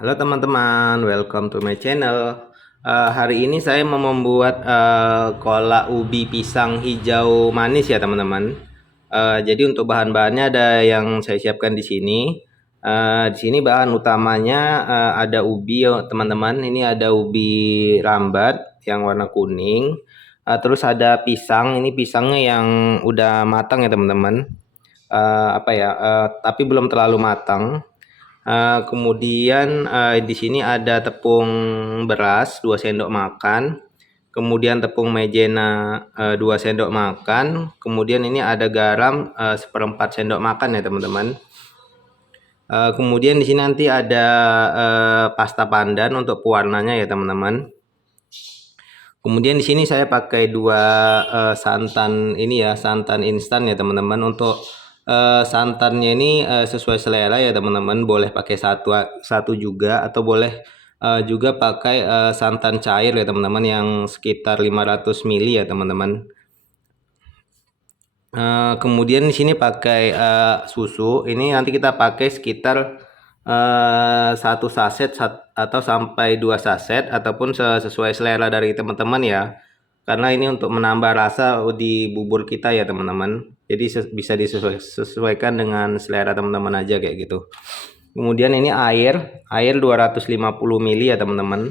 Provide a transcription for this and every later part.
Halo teman-teman, welcome to my channel. Hari ini saya mau membuat kolak ubi pisang hijau manis ya teman-teman. Jadi untuk bahan-bahannya ada yang saya siapkan di sini. Di sini bahan utamanya ada ubi ya teman-teman. Ini ada ubi rambat yang warna kuning. Terus ada pisang. Ini pisangnya yang udah matang ya teman-teman. Tapi belum terlalu matang. Kemudian di sini ada tepung beras 2 sendok makan, kemudian tepung maizena 2 sendok makan, kemudian ini ada garam 1/4 sendok makan ya teman-teman. Kemudian di sini nanti ada pasta pandan untuk pewarnanya ya teman-teman. Kemudian di sini saya pakai 2 santan ini ya, santan instan ya teman-teman. Untuk santannya ini sesuai selera ya teman-teman, boleh pakai satu juga atau boleh juga pakai santan cair ya teman-teman, yang sekitar 500 ml ya teman-teman. Kemudian di sini pakai susu. Ini nanti kita pakai sekitar 1 saset atau sampai 2 saset, ataupun sesuai selera dari teman-teman ya. Karena ini untuk menambah rasa di bubur kita ya teman-teman. Jadi bisa disesuaikan dengan selera teman-teman aja kayak gitu. Kemudian ini air 250 ml ya teman-teman.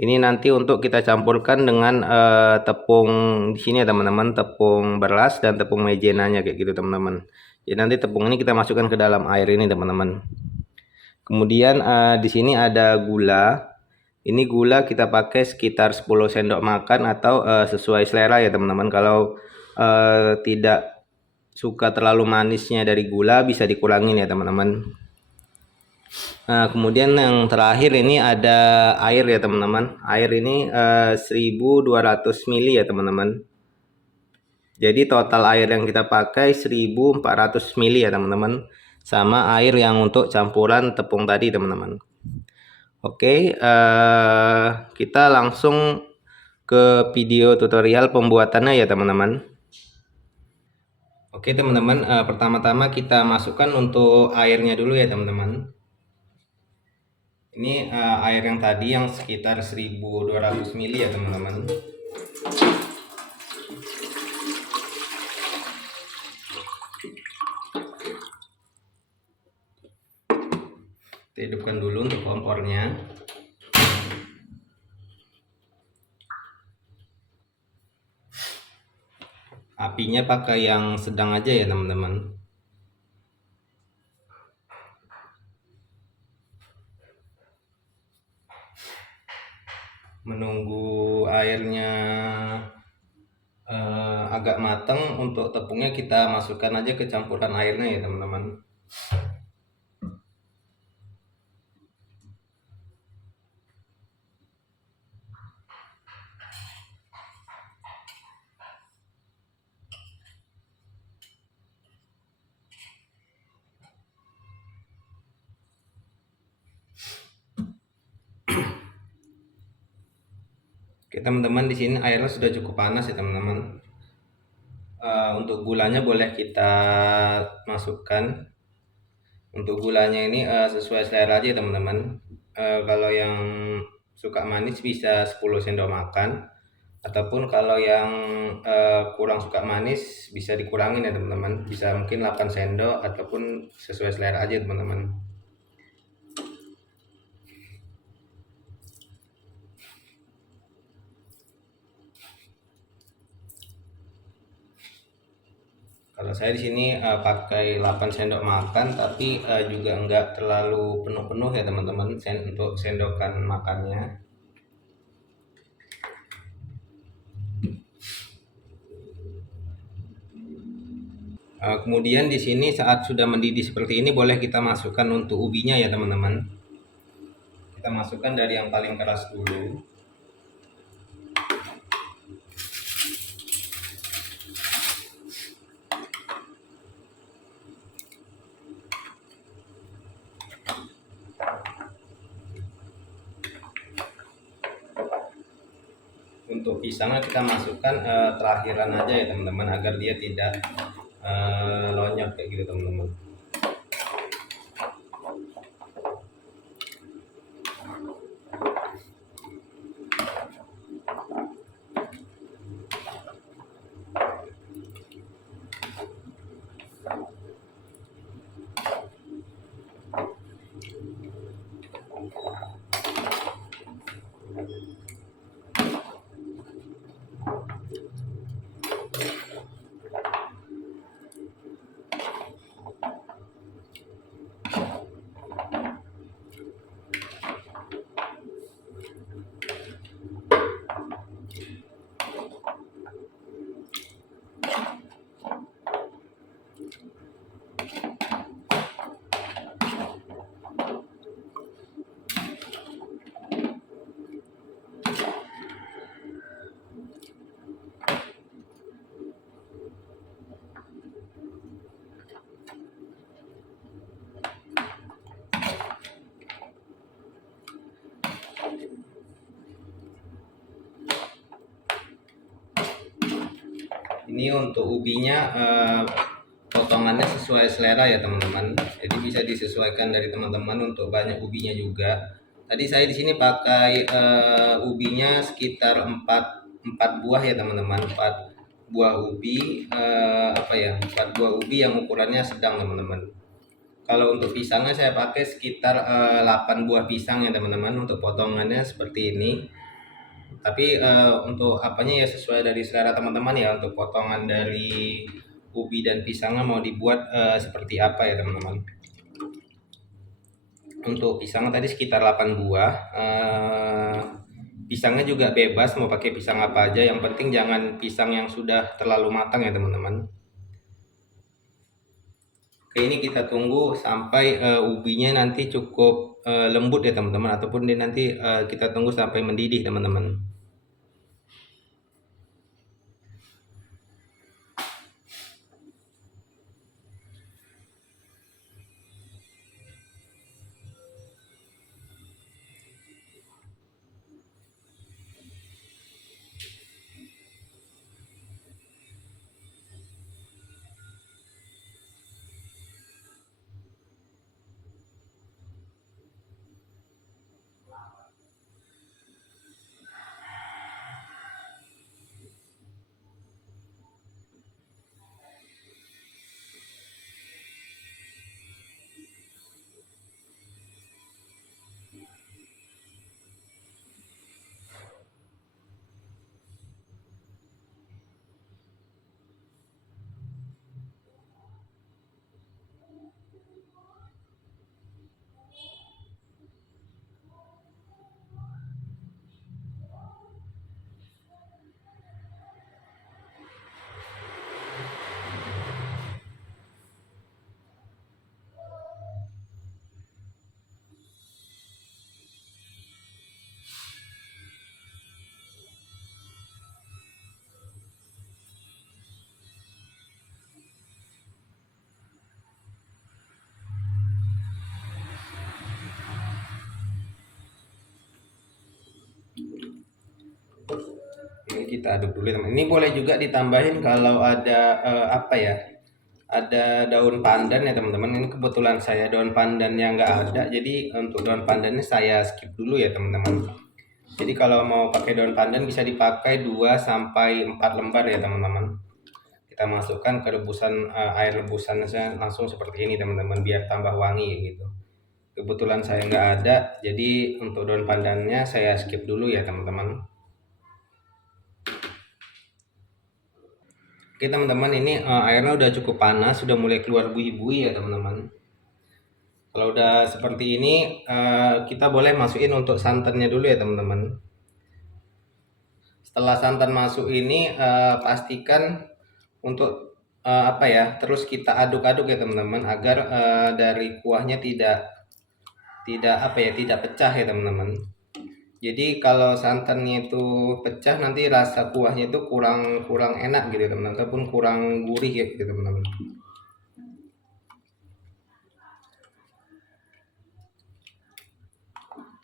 Ini nanti untuk kita campurkan dengan tepung di sini ya teman-teman, tepung beras dan tepung maizenanya kayak gitu teman-teman. Jadi nanti tepung ini kita masukkan ke dalam air ini teman-teman. Kemudian di sini ada gula. Ini gula kita pakai sekitar 10 sendok makan atau sesuai selera ya teman-teman. Kalau tidak suka terlalu manisnya dari gula, bisa dikurangin ya teman-teman. Nah, kemudian yang terakhir ini ada air ya teman-teman. Air ini 1200 ml ya teman-teman. Jadi total air yang kita pakai 1400 ml ya teman-teman. Sama air yang untuk campuran tepung tadi teman-teman. Oke, kita langsung ke video tutorial pembuatannya ya teman-teman. Oke teman-teman, pertama-tama kita masukkan untuk airnya dulu ya teman-teman. Ini air yang tadi yang sekitar 1200 ml ya teman-teman. Kita hidupkan dulu untuk kompornya. Apinya pakai yang sedang aja ya teman-teman. Menunggu airnya agak matang, untuk tepungnya kita masukkan aja ke campuran airnya ya teman-teman. Oke teman-teman, di sini airnya sudah cukup panas ya teman-teman. Untuk gulanya boleh kita masukkan. Untuk gulanya ini sesuai selera aja teman-teman. Kalau yang suka manis bisa 10 sendok makan, ataupun kalau yang kurang suka manis bisa dikurangin ya teman-teman, bisa mungkin 8 sendok ataupun sesuai selera aja teman-teman. Kalau saya di sini pakai 8 sendok makan, tapi juga enggak terlalu penuh-penuh ya teman-teman untuk sendokan makannya. Kemudian di sini saat sudah mendidih seperti ini, boleh kita masukkan untuk ubinya ya teman-teman. Kita masukkan dari yang paling keras dulu. Untuk pisangnya kita masukkan terakhiran aja ya teman-teman, agar dia tidak lonjak kayak gitu teman-teman. Ini untuk ubinya potongannya sesuai selera ya teman-teman. Jadi bisa disesuaikan dari teman-teman untuk banyak ubinya juga. Tadi saya di sini pakai ubinya sekitar 4 buah ya teman-teman. 4 buah ubi, 4 buah ubi yang ukurannya sedang teman-teman. Kalau untuk pisangnya saya pakai sekitar 8 buah pisang ya teman-teman, untuk potongannya seperti ini. Tapi untuk apanya ya sesuai dari selera teman-teman ya, untuk potongan dari ubi dan pisangnya mau dibuat seperti apa ya teman-teman. Untuk pisangnya tadi sekitar 8 buah. Pisangnya juga bebas mau pakai pisang apa aja, yang penting jangan pisang yang sudah terlalu matang ya teman-teman. Oke, ini kita tunggu sampai ubinya nanti cukup lembut ya teman-teman, ataupun dia nanti kita tunggu sampai mendidih teman-teman. Ini kita aduk dulu teman. Ini boleh juga ditambahin kalau ada ada daun pandan ya teman-teman. Ini kebetulan saya daun pandannya nggak ada, jadi untuk daun pandannya saya skip dulu ya teman-teman. Jadi kalau mau pakai daun pandan bisa dipakai 2 sampai 4 lembar ya teman-teman. Kita masukkan ke rebusan air rebusan langsung seperti ini teman-teman, biar tambah wangi gitu. Kebetulan saya nggak ada, jadi untuk daun pandannya saya skip dulu ya teman-teman. Oke teman-teman, ini airnya udah cukup panas, sudah mulai keluar buih-buih ya teman-teman. Kalau udah seperti ini kita boleh masukin untuk santannya dulu ya teman-teman. Setelah santan masuk ini pastikan untuk terus kita aduk-aduk ya teman-teman, agar dari kuahnya tidak pecah ya teman-teman. Jadi kalau santannya itu pecah, nanti rasa kuahnya itu kurang kurang enak gitu teman-teman, ataupun kurang gurih ya gitu teman-teman.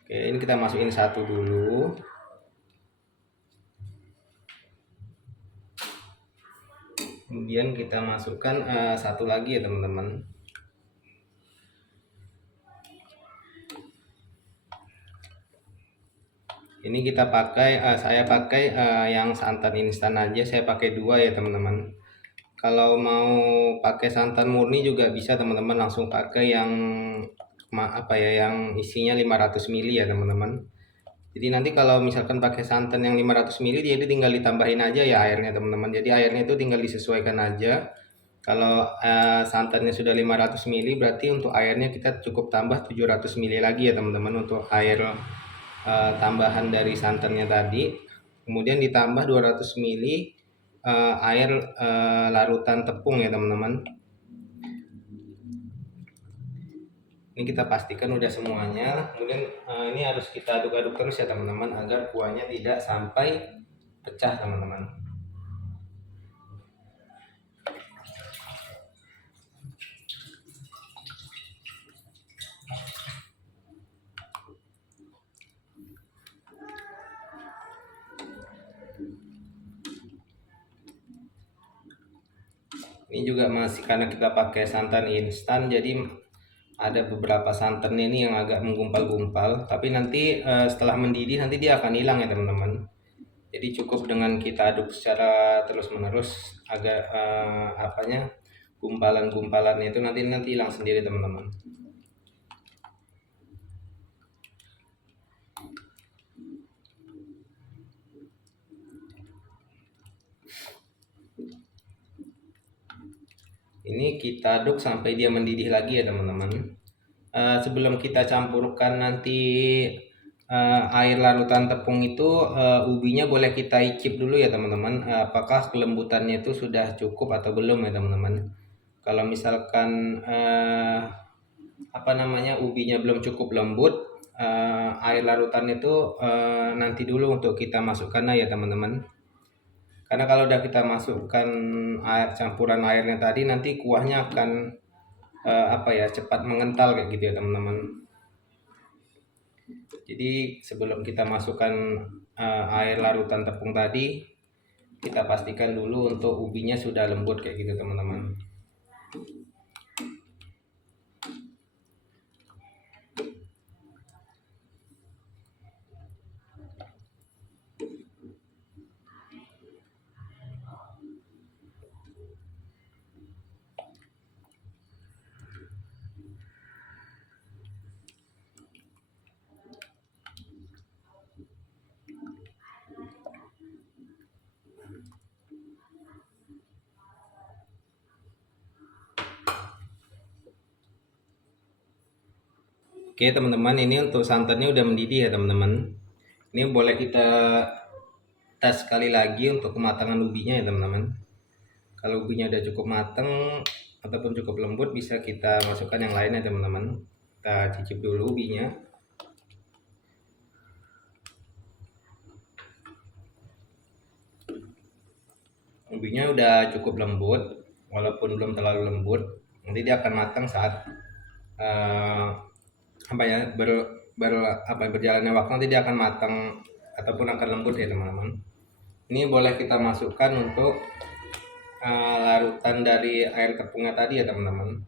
Oke, ini kita masukin satu dulu. Kemudian kita masukkan satu lagi ya teman-teman. Ini kita pakai, saya pakai yang santan instan aja, saya pakai 2 ya teman-teman. Kalau mau pakai santan murni juga bisa teman-teman, langsung pakai yang isinya 500 ml ya teman-teman. Jadi nanti kalau misalkan pakai santan yang 500 ml, jadi tinggal ditambahin aja ya airnya teman-teman. Jadi airnya itu tinggal disesuaikan aja. Kalau santannya sudah 500 ml, berarti untuk airnya kita cukup tambah 700 ml lagi ya teman-teman, untuk air tambahan dari santannya tadi. Kemudian ditambah 200 ml air larutan tepung ya teman-teman. Ini kita pastikan udah semuanya. Kemudian ini harus kita aduk-aduk terus ya teman-teman, agar kuahnya tidak sampai pecah teman-teman. Ini juga masih karena kita pakai santan instan, jadi ada beberapa santan ini yang agak menggumpal-gumpal, tapi nanti setelah mendidih nanti dia akan hilang ya teman-teman. Jadi cukup dengan kita aduk secara terus-menerus agar apanya gumpalan-gumpalannya itu nanti hilang sendiri teman-teman. Ini kita aduk sampai dia mendidih lagi ya teman-teman. Sebelum kita campurkan nanti air larutan tepung itu, ubinya boleh kita icip dulu ya teman-teman, apakah kelembutannya itu sudah cukup atau belum ya teman-teman. Kalau misalkan ubinya belum cukup lembut, air larutan itu nanti dulu untuk kita masukkan ya teman-teman. Karena kalau udah kita masukkan campuran airnya tadi, nanti kuahnya akan cepat mengental kayak gitu ya teman-teman. Jadi sebelum kita masukkan air larutan tepung tadi, kita pastikan dulu untuk ubinya sudah lembut kayak gitu teman-teman. Oke teman-teman, ini untuk santannya udah mendidih ya teman-teman. Ini boleh kita tes sekali lagi untuk kematangan ubinya ya teman-teman. Kalau ubinya udah cukup matang ataupun cukup lembut, bisa kita masukkan yang lain ya teman-teman. Kita cicip dulu ubinya. Ubinya udah cukup lembut, walaupun belum terlalu lembut. Nanti dia akan matang saat berjalannya waktu, nanti dia akan matang ataupun akan lembut ya teman-teman. Ini boleh kita masukkan untuk larutan dari air tepungnya tadi ya teman-teman.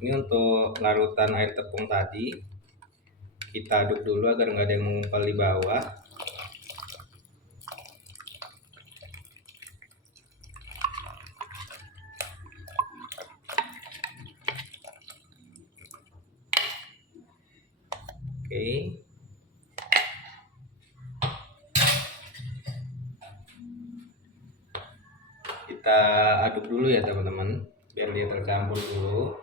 Ini untuk larutan air tepung tadi, kita aduk dulu agar nggak ada yang mengumpal di bawah. Oke. Kita aduk dulu ya teman-teman, biar dia tercampur dulu.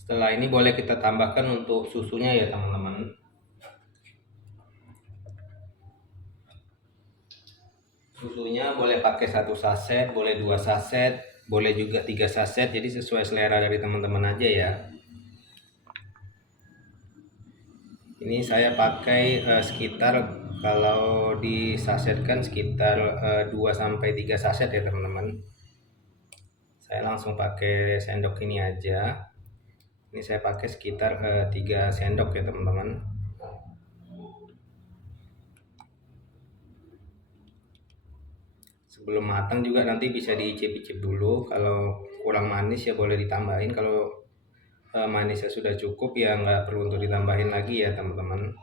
Setelah ini boleh kita tambahkan untuk susunya ya teman-teman. Susunya boleh pakai 1 saset, boleh 2 saset, boleh juga 3 saset, jadi sesuai selera dari teman-teman aja ya. Ini saya pakai sekitar, kalau disasetkan sekitar 2-3 saset ya teman-teman. Saya langsung pakai sendok ini aja. Ini saya pakai sekitar 3 sendok ya teman-teman. Sebelum matang juga nanti bisa diicip-icip dulu. Kalau kurang manis ya boleh ditambahin. Kalau manisnya sudah cukup ya nggak perlu untuk ditambahin lagi ya teman-teman.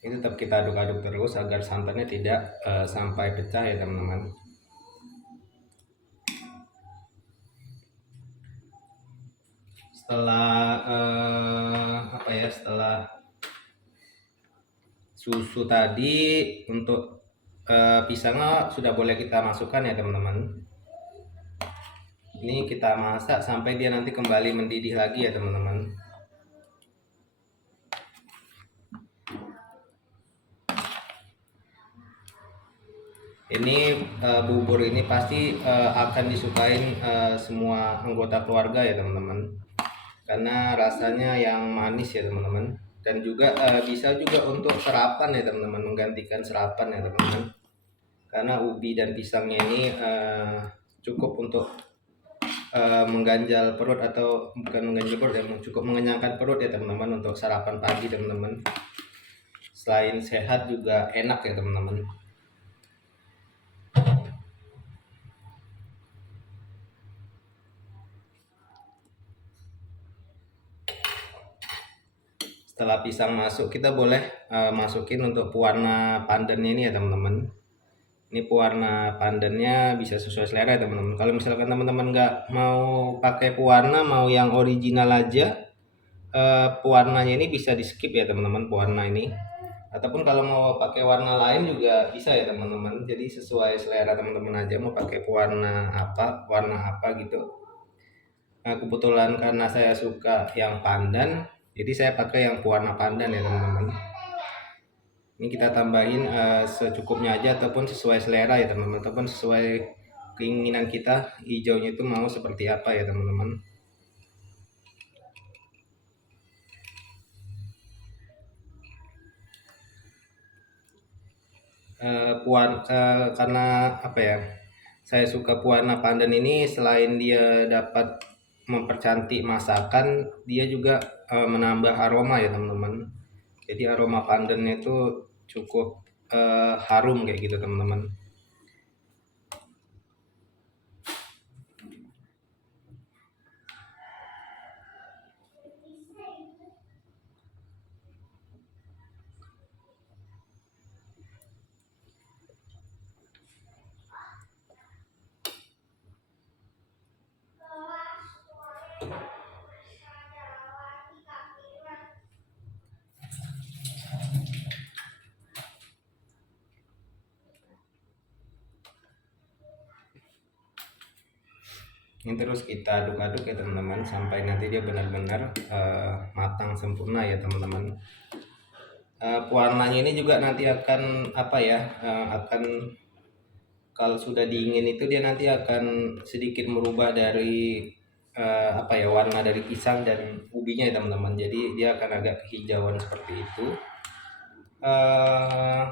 Ini tetap kita aduk-aduk terus agar santannya tidak sampai pecah ya teman-teman. Setelah susu tadi, untuk pisangnya sudah boleh kita masukkan ya teman-teman. Ini kita masak sampai dia nanti kembali mendidih lagi ya teman-teman. Ini bubur ini pasti akan disukain semua anggota keluarga ya teman-teman, karena rasanya yang manis ya teman-teman, dan juga bisa juga untuk sarapan ya teman-teman, menggantikan sarapan ya teman-teman, karena ubi dan pisangnya ini cukup untuk mengganjal perut, atau bukan mengganjal perut ya, cukup mengenyangkan perut ya teman-teman untuk sarapan pagi teman-teman. Selain sehat juga enak ya teman-teman. Setelah pisang masuk, kita boleh masukin untuk pewarna pandannya ini ya teman-teman. Ini pewarna pandannya bisa sesuai selera ya teman-teman. Kalau misalkan teman-teman nggak mau pakai pewarna, mau yang original aja, pewarnanya ini bisa di skip ya teman-teman, pewarna ini. Ataupun kalau mau pakai warna lain juga bisa ya teman-teman. Jadi sesuai selera teman-teman aja mau pakai pewarna apa, warna apa gitu. Nah, kebetulan karena saya suka yang pandan, jadi saya pakai yang pewarna pandan ya teman-teman. Ini kita tambahin secukupnya aja, ataupun sesuai selera ya teman-teman, ataupun sesuai keinginan kita hijaunya itu mau seperti apa ya teman-teman. Karena apa ya, saya suka pewarna pandan ini, selain dia dapat mempercantik masakan, dia juga menambah aroma ya teman-teman. Jadi aroma pandannya itu cukup harum kayak gitu teman-teman. Ini terus kita aduk-aduk ya teman-teman, sampai nanti dia benar-benar matang sempurna ya teman-teman. Pewarnanya ini juga nanti akan apa ya, akan, kalau sudah dingin itu dia nanti akan sedikit merubah dari apa ya, warna dari pisang dan ubinya ya teman-teman. Jadi dia akan agak kehijauan seperti itu. Eh,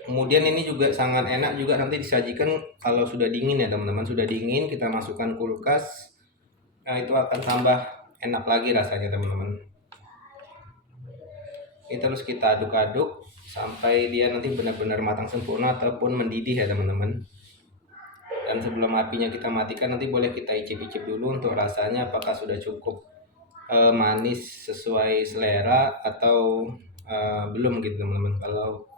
Kemudian ini juga sangat enak juga nanti disajikan kalau sudah dingin ya teman-teman. Sudah dingin kita masukkan kulkas, nah itu akan tambah enak lagi rasanya teman-teman. Ini terus kita aduk-aduk sampai dia nanti benar-benar matang sempurna ataupun mendidih ya teman-teman. Dan sebelum apinya kita matikan, nanti boleh kita icip-icip dulu untuk rasanya apakah sudah cukup manis sesuai selera atau belum gitu teman-teman. Kalau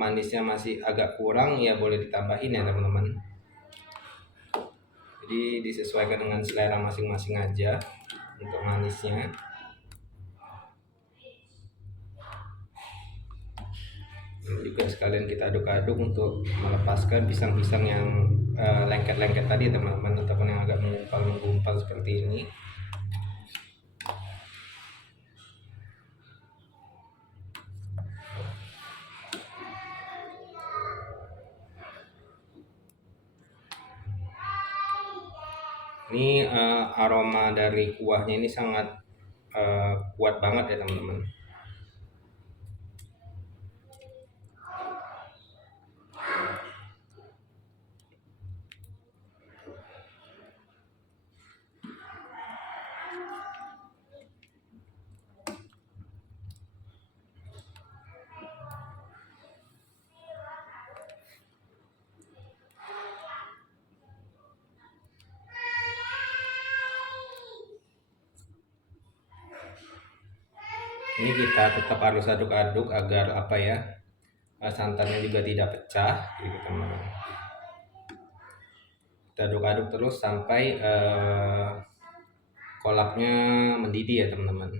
manisnya masih agak kurang ya boleh ditambahin ya teman-teman. Jadi disesuaikan dengan selera masing-masing aja untuk manisnya. Ini juga sekalian kita aduk-aduk untuk melepaskan pisang-pisang yang lengket-lengket tadi teman-teman, ataupun yang agak menggumpal seperti ini. Ini aroma dari kuahnya ini sangat kuat banget ya teman-teman. Ini kita tetap harus aduk-aduk agar apa ya, santannya juga tidak pecah gitu teman-teman. Kita aduk-aduk terus sampai kolaknya mendidih ya teman-teman.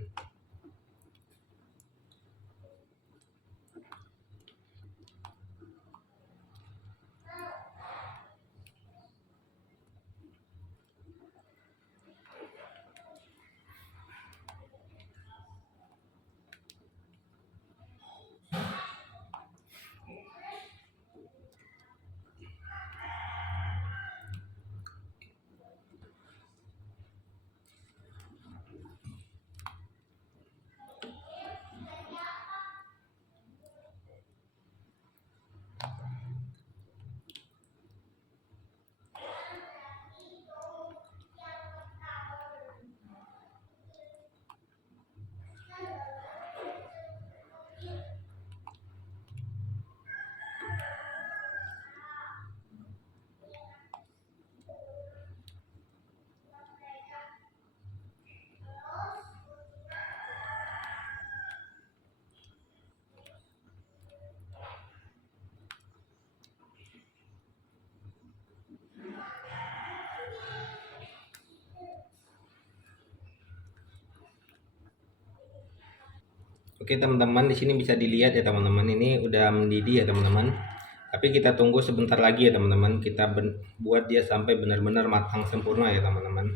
Oke teman-teman, di sini bisa dilihat ya teman-teman, ini udah mendidih ya teman-teman. Tapi kita tunggu sebentar lagi ya teman-teman, kita buat dia sampai benar-benar matang sempurna ya teman-teman.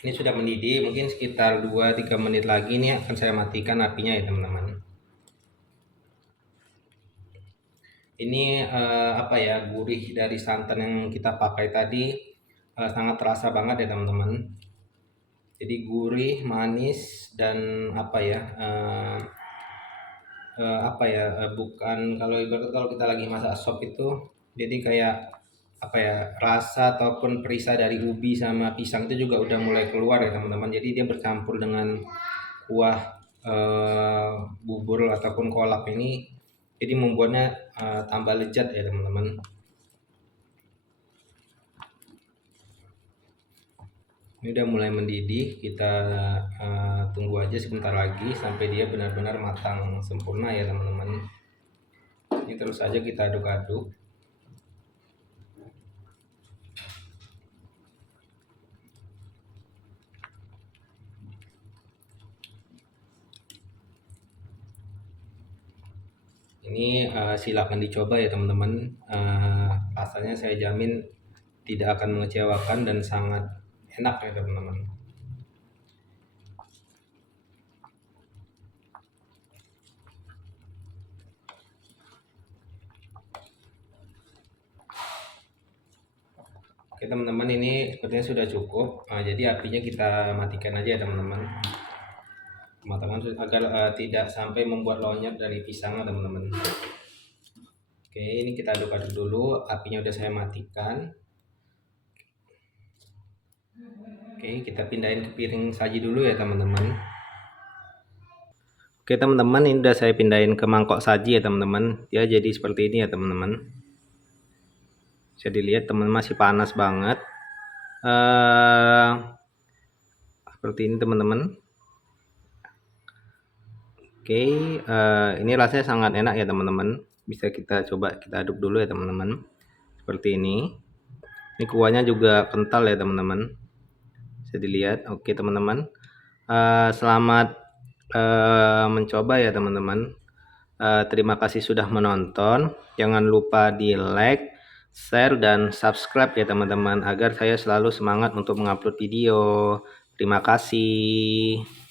Ini sudah mendidih, mungkin sekitar 2-3 menit lagi nih akan saya matikan apinya ya teman-teman. Ini apa ya, gurih dari santan yang kita pakai tadi sangat terasa banget ya teman-teman. Jadi gurih, manis, dan apa ya, bukan, kalau ibarat kalau kita lagi masak sop itu, jadi kayak apa ya, rasa ataupun perisa dari ubi sama pisang itu juga udah mulai keluar ya teman-teman. Jadi dia bercampur dengan kuah bubur ataupun kolak ini, jadi membuatnya tambah lezat ya teman-teman. Ini udah mulai mendidih, kita tunggu aja sebentar lagi sampai dia benar-benar matang sempurna ya teman-teman. Ini terus saja kita aduk-aduk. Ini silakan dicoba ya teman-teman. Rasanya saya jamin tidak akan mengecewakan dan sangat enak ya teman-teman. Oke teman-teman, ini sepertinya sudah cukup. Jadi apinya kita matikan aja ya teman-teman. Teman-teman agar tidak sampai membuat lonyat dari pisangnya teman-teman. Oke, ini kita aduk-aduk dulu. Apinya udah saya matikan. Oke, kita pindahin ke piring saji dulu ya teman-teman. Oke teman-teman, ini udah saya pindahin ke mangkok saji ya teman-teman. Ya jadi seperti ini ya teman-teman. Bisa dilihat teman-teman masih panas banget. Seperti ini teman-teman. Oke, ini rasanya sangat enak ya teman-teman. Bisa kita coba kita aduk dulu ya teman-teman. Seperti ini. Ini kuahnya juga kental ya teman-teman. Bisa dilihat. Oke teman-teman. Selamat mencoba ya teman-teman. Terima kasih sudah menonton. Jangan lupa di like, share, dan subscribe ya teman-teman, agar saya selalu semangat untuk mengupload video. Terima kasih.